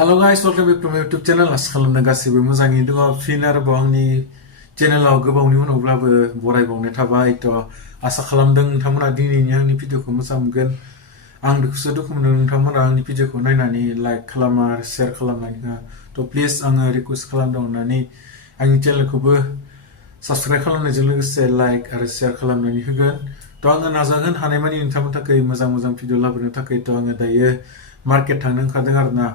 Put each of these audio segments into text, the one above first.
Hello guys, welcome back to my YouTube channel. As खालामदों गासिबो मोजाङै दङ फिन आरोबाव आंनि चेनेलाव गोबावनि उनावब्लाबो बरायबावनाय थाबाय थ' आसा खालामदों नोंथांमोना दिनैनि आंनि भिडिअखौ मोजां मोनगोन आं बेखौसो दुखु मोनो नोंथांमोना आंनि भिडिअखौ नायनानै लाइक खालामा आरो शेयार खालामनानै होआ थ' प्लिज आङो रिक्वेस्ट खालामदों अननानै आंनि चेनेलखौबो साबस्क्राइब खालामनायजों लोगोसे लाइक आरो शेयार खालामनानै होगोन थ' आङो नाजागोन हानायमानि नोंथांमोननि थाखाय मोजां भिडिअ लाबोनो थाखाय थ' आङो दायो मार्केट थांनो ओंखारदों आरोना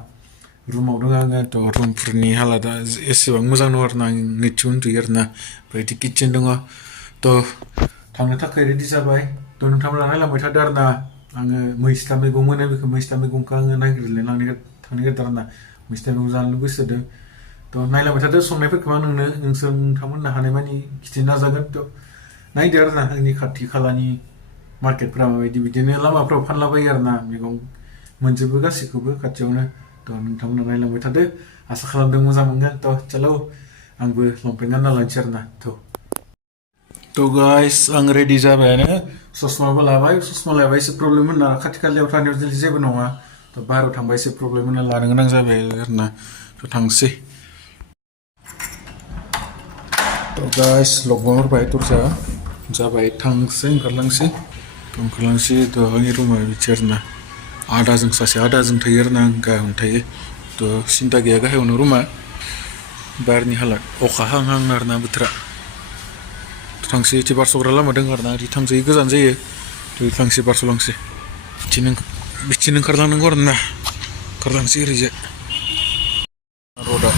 रुमाव दङ आङो थ' रुमफोरनि हालादा एसेबां मोजां नङा आरोना आं निथि उन्दुयो आरोना ओमफ्राय बिदि किटचेन दङ थ' थांनो थाखाय रेडि जाबाय थ' नोंथांमोना नायलांबाय थादो आरोना आङो मैस्था मैगं मोनो बेखौ मैस्था मैगंखौ आङो नागिरनानै थांनो नागिरदों आरोना मैस्था मैगं जानो लुगैसोदों थ' नायलांबाय थादो संनायफोरखौ आं नोंथांमोननो हानायमानि खिथिनो नाजागोन थ' नायदो आरोना आंनि खाथि खालानि मार्केटफोरा माबायदि बिदिनो लामाफ्राव फानलाबायो आरोना मैगं मोनजोबो गासैखौबो खाथियावनो थ' नोंथांमोना नायलांबाय थादो आसा खालामदों मोजां मोनगोन थ' चलो आंबो लंपेन्ट गानना लानोसै आरोना थ' गाइस आं रेडि जाबायानो ससमाबो लाबाय ससमा लायाबा एसे प्रब्लेम होनना खाथि खालायाव थानायाव जेबो नङा थ' बाहेरायाव थांबा एसे प्रब्लेम होनना लानो गोनां जाबाय आरोना थ' थांसै थ' गाइस लकडाउन हरबाय दरजा जाबाय थांसै ओंखारलांसै थ' आंनि रुमा बिदि आरोना आदाजों सासे आदाजों थायो आरोना आं गाहायावनो थायो थ' सिन्था गैया गाहायावनो रुमा बारनि हालाद अखा हां हां आरोना बोथोरा थांसै इथि बारस'ग्रा लामा दङ आरोना ओरै थांजायो गोजान जायो थ' थांसै बारस'लांसै बिथिं ओंखारलांनांगौ आरोना ओंखारलांसै ओरैजाय रडा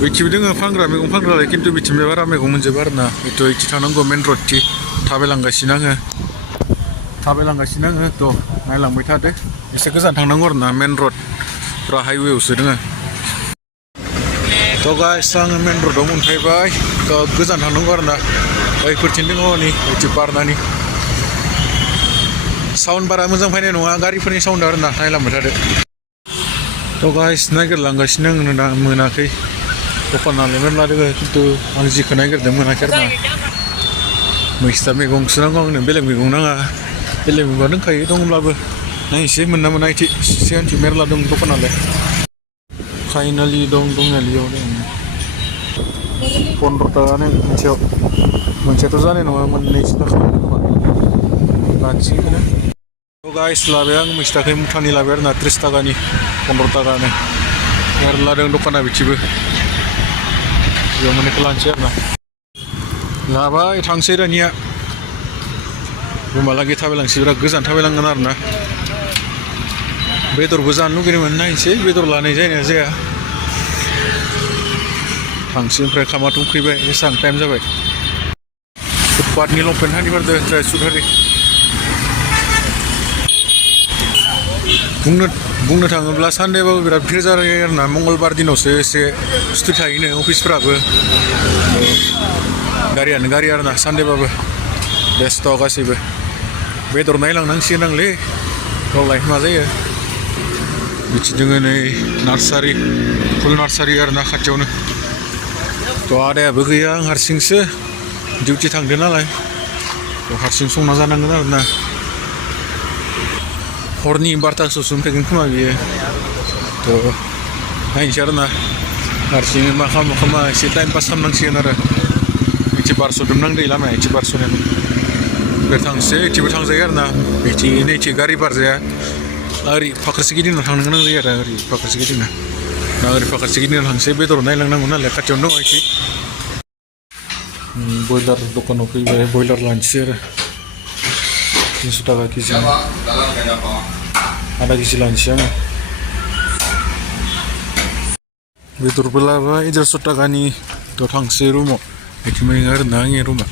बिथिंबो दोङो फानग्रा मैगं फानग्रालाय खिन्थु बिथिंबो बारा मैगं मोनजोबा आरोना थ' इथि थांनांगौ मेन रडथि थाबायलांगासिनो आङो थ' नायलांबाय थादो एसे गोजान थांनांगौ आरोना मेन रड फुरा हाइवेआवसो दोङो थ' गाइस आङो मेन रडआव मोनफैबाय थ' गोजान थांनांगौ आरोना बैफोरथिं दङ नै बिदि बारनानै साउन्ड बारा मोजां फैनाय नङा गारिफोरनि साउन्ड आरोना नायलांबाय थादो थ' गाइस नागिरलांगासिनो आङो दा मोनाखै दखानालाय मेरला दोङो खिन्थु आं जिखौ नागिरदों मोनाखै आरोना मैस्था मैगंसो नांगौ आंनो बेलेग मैगं नाङा बेलेग मैगंआ दंखायो दंब्लाबो नायनोसै मोनना मोना इथि सिगांथिं मेरला दं दखानालाय फाइनालि दंनायालियाव दं 15 टाकानो मोनसेयाथ' जानाय नङा मोननैसो थाखाय खोमा लानोसैखौनो थ' गाइस लाबाय आं मैस्थाखै मुथानि लाबाय आरोना 30 टाकानि 15 टाकानो मेरला दं दखाना बिथिंबो बेयाव मोननायखौ लानोसै आरोना लाबाय थांसै दानिया रुमालागै थाबायलांसै बिराद गोजान थाबायलांगोन आरोना बेदरबो जानो लुगैदोंमोन नायनोसै बेदर लानाय जाया जाया थांसै ओमफ्राय खामाथ' उखैबाय एसेबां टाइम जाबाय फुटपाथनि लंपेन्ट हारिफोरदो ट्राय सुट हारि बुंनो थाङोब्ला सानडेबाबो बिराद भिर जायो आरोना मंगलबार दिनावसो एसे सुथि थायोनो अफिसफ्राबो गारियानो गारि आरोना सानडेबाबो बेस्थ' गासैबो बेदर नायलांनांसिगोन आंलै गावलाय मा जायो बिदि दोङो नै नार्सारि फुल नार्सारि आरोना खाथियावनो थ' आदायाबो गैया आं हारसिंसो डिउटि थांदो नालाय थ' हारसिं संना जानांगोन आरोना हरनि 12टासोआवसो मोनफैगोन खोमा बियो थ' नायनोसै आरोना हारसिं मा खालामा एसे टाइम पास खालामनांसिगोन आरो इथि बारस'दों नांदै लामाया इथि बारस'नायानो ओमफ्राय थांसै इथिबो थांजायो आरोना नैथि गारि बारजाया ओरै फाखोरसे गिदिंना थांनो गोनां जायो आरो ओरै फाखोरसे गिदिंना दा ओरै फाखोरसे गिदिंना थांसै बेदर नायलांनांगौ नालाय खाथियावनो दङ इथि बयलार दखानाव फैबाय बयलार लानोसै आरो 300 टाका केजि आधा केजि लानोसै आङो बेदरबो लाबाय 150 टाकानि थ' थांसै रुमाव बिथिं मोनो आरोना आंनि रुमा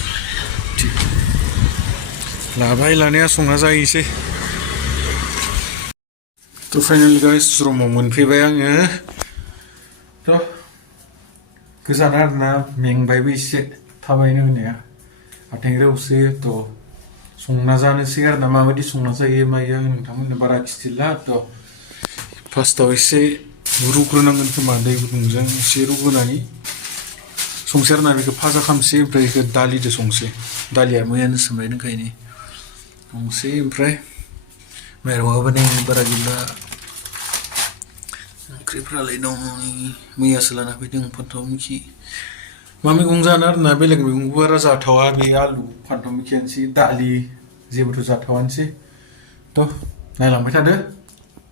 लाबाय लानाया संना जाहैसै थ' फाइनालि गाइस रुमाव मोनफैबाय आङो थ' गोजान आरोना मेंबायबो एसे थाबायनो होनाया आथिं रेवसो थ' संना जानोसै आरोना माबायदि संना जायो मायो आं नोंथांमोननो बारा खिथिला थ' फार्स्टआव एसे रुग्रोनांगोन खोमा दै गुदुंजों एसे रुग्रोनानै संसै आरोना बेखौ फाजा खालामसै ओमफ्राय बेखौ दालिजों संसै दालिया मैयानो सोमनाय दंखायो संसै ओमफ्राय माइरङाबो नै बारा गैला ओंख्रिफ्रालाय दं मैयासो लाना फैदों फान्थाव मिखि मा मैगं जानो आरोना बेलेग मैगंबो बारा जाथावा बे आलु फान्थाव मिखियानोसै दालि जेबोथ' जाथावानोसै थ' नायलांबाय थादो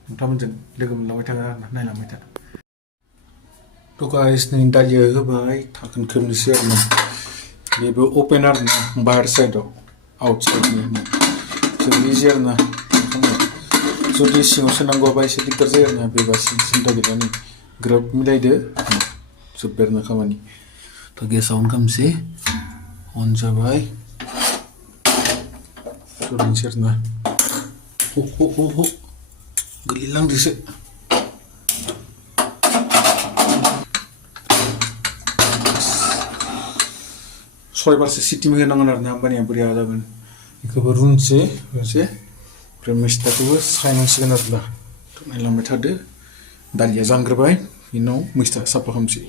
नोंथांमोनजों लोगो मोनलांबाय थागोन आरोना नायलांबाय था थ' गाइस नै दालिया होबाय थाखोन खोबनोसै आरोना बेबो अपेन आरोना बाहेर साइडआव आउटसाइडनि जों इजि आरोना जुदि सिङाव सोनांगौबा एसे दिगदार जायो आरोना बेबासि सिन्था गैला नै ग्रोब मिलायदो जोब्बाय आरोना खामानि थ' गेसआव अन खालामसै अन जाबाय सोलोंसै आरोना हो गोलैलांदोसो सयबारसो सिटि होनांगोन आरोना होमबानिया बोरैया जागोन बेखौबो रुनोसै ओमफ्राय मैस्थाखौबो सायनांसिगोन आरोना नायलांबाय थादो दालिया जानग्रोबाय बिनि उनाव मैस्था साफा खालामसै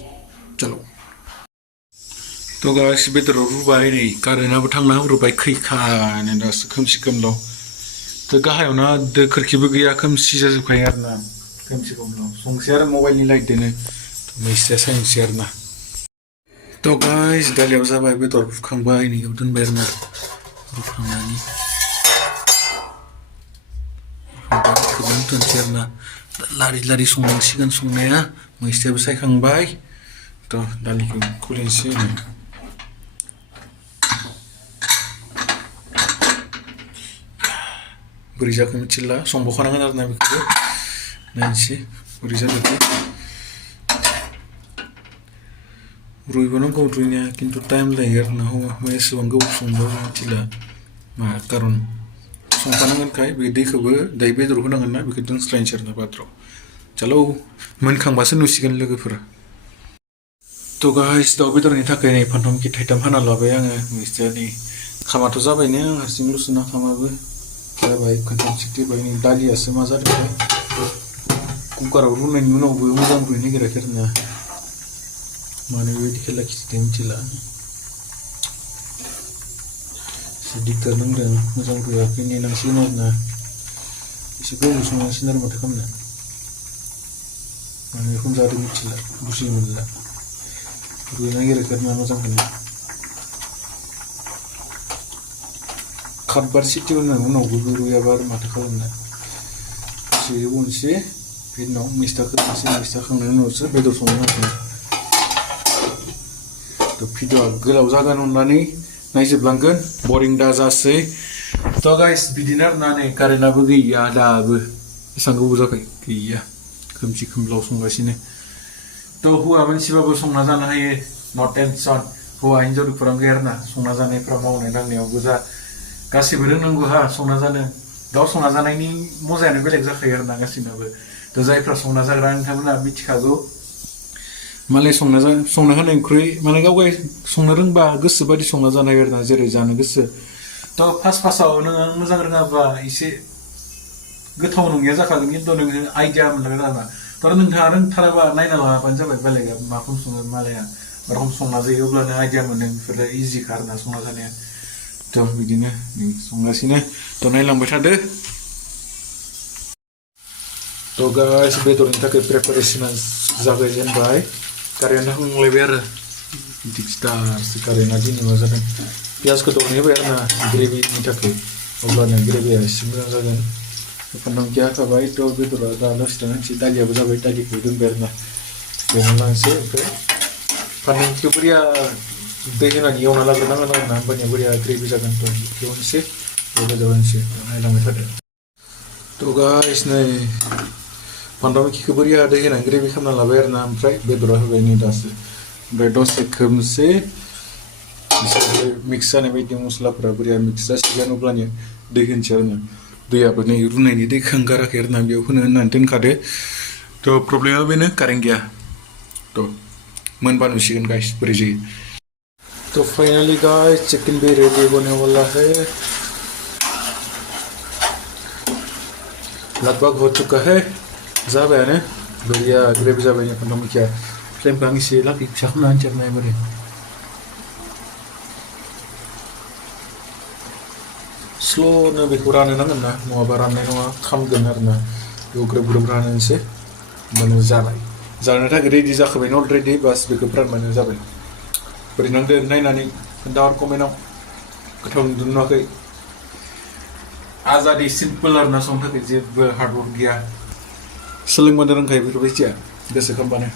चलो थ' गाइस बेदराव रुबाय नै कारेन्टआबो थांना होब्रोबाय खैखानो दासो खोमसि खोमलाव थ' गाहायावना दो खोरखिबो गैया खोमसि जाजोबखायो आरोना खोमसि खोमलाव संसै आरो मबाइलनि लाइटजोंनो मैस्थाया सायनोसै आरोना थ' गाइस दालियाव जाबाय बेदर रुखांबाय नैयाव दोनबाय आरोना रुखांनानै गोबां दोनसै आरोना लारि लारि संनांसिगोन संनाया मैस्थायाबो सायखांबाय थ' दालिखौ खुलिनोसै बोरै जाखो मिथिला संबावखानांगोन आरोना बेखौबो नायनोसै बोरै जाबायथाय रुइबोनांगौ रुइनाया खिन्थु टाइम लायो आरोना एसेबां गोबाव संबा मिथिला मा कारन संखानांगोनखाय बे दैखौबो दायो बेदर होनांगोन ना बेखौ दोनस्लायनोसै आरोना पात्रआव चलो मोनखांबासो नुसिगोन लोगोफोरा थ' गाइस दाउ बेदरनि थाखाय नै फान्थाव मिखि थाइथाम हाना लाबाय आङो मैस्थाया नै खामाथ' जाबायनो आं हारसिंल'सो ना खामाबो जाबाय खोनथाम सिक्थिबाय नै दालियासो मा जादोंथाय कुकाराव रुनायनि उनावबो मोजां रुइनो नागिराखै आरोना मानो बेबायदि खेला खिथिदों मिथिला एसे दिगदार नांदों मोजां रुइयाखै नेनांसिगोन आरोना एसे गोबाव संनांसिगोन आरो माथो खालामनो मानो एखम जादों मिथिला बुजिनो मोनला रुइनो नागिराखै आरोना मोजांखौनो खातबार सिटि होनायनि उनावबो रुइयाबा आरो माथो खालामनो एसे उनसै बिनि उनाव मैस्थाखौ मैस्था खांनायनि उनावसो बेदर संनो नांगोन थ' भिडिअ'आ गोलाव जागोन अननानै नायजोबलांगोन बरिं दाजासै थ' गाइस बिदिनो आरोना नै कारेन्टआबो गैया दाबो एसेबां गोबाव जाबाय गैया खोमसि खोमलाव संगासिनो थ' हौवा मानसिबाबो संना जानो हायो नट टेनसन हौवा हिन्जावनि खौरां गैया आरोना संना जानायफ्रा मावनाय दांनायावबो जा गासैबो रोंनांगौ हा संना जानो गाव संना जानायनि मजायानो बेलेग जाखायो आरोना गासैनाबो थ' जायफ्रा संना जाग्रा नोंथांमोना मिथिखागौ मालाय संना होनायनिख्रुइ माने गाव संनो रोंबा गोसो बायदि संना जानो हायो आरोना जेरै जानो गोसो थ' फार्स्टआव नोङो मोजां रोङाबा एसे गोथाव नङिया जाखागोन खिन्थु नोङो आइडिया मोनलांगोन आरोना थ' नोंथाङा रोंथाराबा नायना लाबानो जाबाय बेलेगा माखौ सङो मालाया रखम संना जायो अब्लानो आइडिया मोनो बेफोरो इजिखा आरोना संना जानाया थ' बिदिनो संगासिनो थ' नायलांबाय थादो थ' गाइस बेदरनि थाखाय प्रिपारेसना जागायजेनबाय कारेन्टआ होंलायबाय आरो दिगदारसो कारेन्टआ दिनै मा जादों पियासखौ दौनो होबाय आरोना ग्रेभिनि थाखाय अब्लानो ग्रेभिया एसे मोजां जागोन फान्थाव मिखिया होखाबाय थ' बेदरा दा दसे थानानैसै दालियाबो जाबाय दालिखौ दोनबाय आरोना बेनो लांसै ओमफ्राय फान्थाव मिखिखौ बोरिया दै होनानै एवना लाग्रोनांगोन आरोना होमबानिया बोरिया ग्रेभि जागोन थ' एवनोसै बेदर होनोसै नायलांबाय थादो थ' गाइस नै फान्थाव मिखिखौ बोरिया दै होनानै ग्रेभि खालामना लाबाय आरोना ओमफ्राय बेदरा होबाय नै दासो ओमफ्राय दसे खोबनोसै बिसोर मिक्स जानाय बायदि मस्लाफोरा बोरिया मिक्स जासिगोन अब्लानिया दै होनोसै आरोना दैयाबो नै रुनायनि दैखौ ओंखाराखै आरोना बेयाव होनो होननानै दोनखादो थ' प्रब्लेमा बेनो कारेन्ट गैया थ' मोनबा नुसिगोन गाइस बोरै जायो थ' फाइनाली गाइस चिकन भी रेडी होने वाला है लगभग हो चुका है जाबायानो बोरिया ग्रेभि जाबाय फान्थाव मिखिया फ्लेमखौ आं एसे लाखि फिसा खालामना होनोसै आरोना बोरै स्ल'नो बेखौ रानो नांगोन ना नङाबा राननाय नङा खामगोन आरोना बेयाव ग्रोब ग्रोब राननोसै मोनो जाबाय जानो थाखाय रेडि जाखाबाय अलरेडि बास बेखौ फोरानबानो जाबाय बोरै नांदों नायनानै खोन्थाहर कमेन्टआव गोथाव नुदों नुवाखै आजादि सिम्पोल आरोना संनो थाखाय जेबो हार्डवर्क गैया सोलोंबानो रोंखायो बेफोरबायदिया गोसो खालामबानो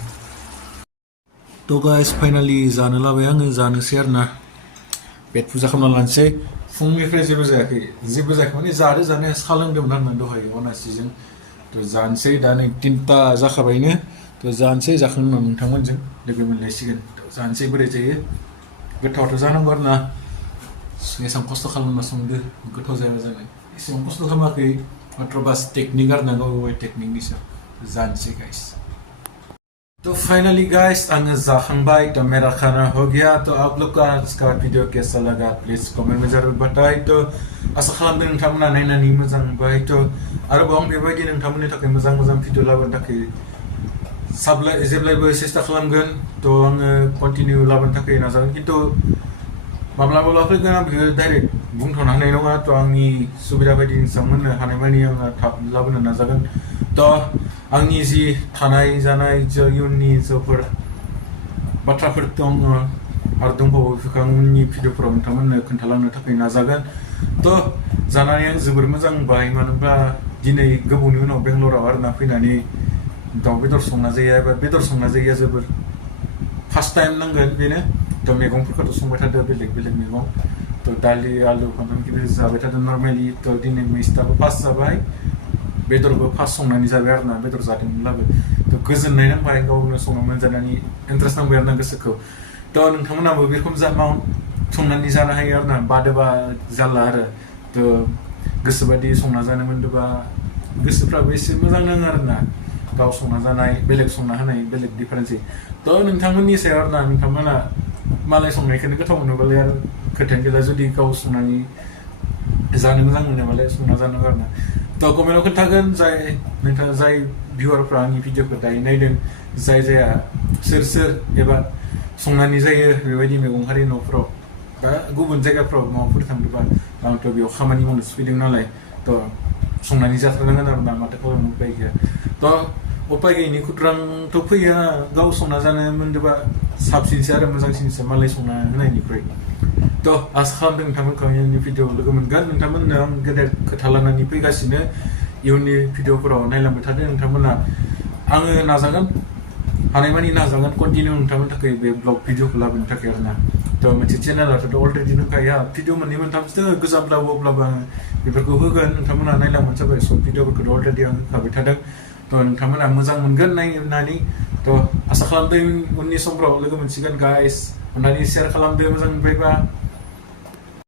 थ' गाइस फाइनालि जानो लाबाय आङो जानोसै आरोना पेट फुजा खालामना लानोसै फुंनिफ्राय जेबो जायाखै माने जानो साहा लोंदोंमोन आरोना दहाय अनासिजों थ' जानोसै दा नै 3टा जाखाबायनो थ' जानोसै जाखांनायनि उनाव नोंथांमोनजों लोगो मोनलायसिगोन जानोसै बोरै जायो गोथावथ' जानांगौ आरोना एसेबां खस्थ' खालामना संदो गोथाव जाया जानाय एसेबां खस्थ' खालामाखै मात्र बास टेकनिक आरोना गाव टेकनिकनि सायाव जानोसै गाइस तो फाइनली गाइस आङो जाखांबाय तो मेरा खाना हो गया तो आप लोग का आज का वीडियो कैसा लगा प्लीज कमेंट में जरूर बताएं तो आशा खालामदों नोंथांमोना नायनानै मोजां मोनबाय तो आरोबाव आं बेबायदि नोंथांमोननि थाखाय मोजां भिडिअ लाबोनो थाखाय जेब्लायबो सेस्था खालामगोन तो आङो कन्टिनिउ लाबोनो थाखाय नाजागोन खिन्थु माब्लाबा फैगोन आं बेखौ डाइरेक्ट बुंथ'नो हानाय नङा तो आंनि सुबिदा बायदि नोंथांमोननो हानायमानि आङो थाब लाबोनो नाजागोन तो आंनि जि थानाय जानाय इयुननि जोफोर बाथ्राफोर दङ आरो दंबावो बेफोरखौ आं उननि भिडिअफोराव नोंथांमोननो खोन्थालांनो थाखाय नाजागोन तो जानानै आं जोबोर मोजां मोनबाय मानो होनबा दिनै गोबावनि उनाव बेंगलराव आरोना फैनानै दाउ बेदर संना जायो एबा बेदर संना जायो जोबोर फार्स्ट टाइम नांगोन बेनो तो मैगंफोरखौथ' संबाय थादों बेलेग मैगं तो दालि आलु फान्थाव गिबि जाबाय थादों नर्मेलि तो दिनै मैस्थाबो फार्स्ट जाबाय बेदरबो फार्स्ट संनानै जाबाय आरोना बेदर जादोंमोनब्लाबो तो गोजोननाय नांबाय गावनो संना मोनजानानै इन्ट्रेस्ट नांबाय आरोना गोसोखौ तो नोंथांमोनाबो बे रखम संनानै जानो हायो आरोना बादोबा जाला आरो तो गोसोबायदि संना जानो मोनदोंबा गोसोफ्राबो एसे मोजां नाङो आरोना गाव संना जानाय बेलेग संना होनाय बेलेग डिफारेन्सै तो नोंथांमोननि सायाव आरोना नोंथांमोना मालाय संनायखौनो गोथाव मोनोबालाय आरो खोथायानो गैला जुदि गाव संनानै जानो मोजां मोनोबालाय संना जानांगौ आरोना तो कमेन्टआव खोन्थागोन नोंथाङा जाय भिउआरफ्रा आंनि भिडिअखौ दायो नायदों जाया सोर एबा संनानै जायो बेबायदि मैगं हारि न'फ्राव बा गुबुन जायगाफ्राव माबाफोर थांदोंबा आंथ' बेयाव खामानि मावनोसो फैदों नालाय तो संनानै जाथारनांगोन आरोना माथो खालामनो उपाय गैया तो उपाय गैयिनि खुद्रांथ' फैयो गाव संना जानो मोनदोंबा साबसिनसो आरो मोजांसिनसो मालाय संना होनायनिख्रुइ तो आसा खालामदों नोंथांमोनखौ इयुननि भिडिअ लोगो मोनगोन नोंथांमोननो आं गेदेर खोथा लानानै फैगासिनो इयुननि भिडिअफोराव नायलांबाय थादों नोंथांमोना आङो नाजागोन हानायमानि नाजागोन कन्टिनिउ नोंथांमोननि थाखाय बे ब्लग भिडिअखौ लाबोनो थाखाय आरोना तो मोनसे चेनेलाथ' अलरेडि दंखायो भिडिअ मोननै मोनथामसो दङ गोजामब्लाबो अब्लाबो आङो बेफोरखौ होगोन नोंथांमोना नायलांबानो जाबाय सब भिडिअफोरखौथ' अलरेडि आं होखाबाय थादों तो नोंथांमोना मोजां मोनगोन नायनानै तो आसा खालामदों उननि समफ्राव लोगो मोनसिगोन गाइस अननानै शेयार खालामदो मोजां मोनबायबा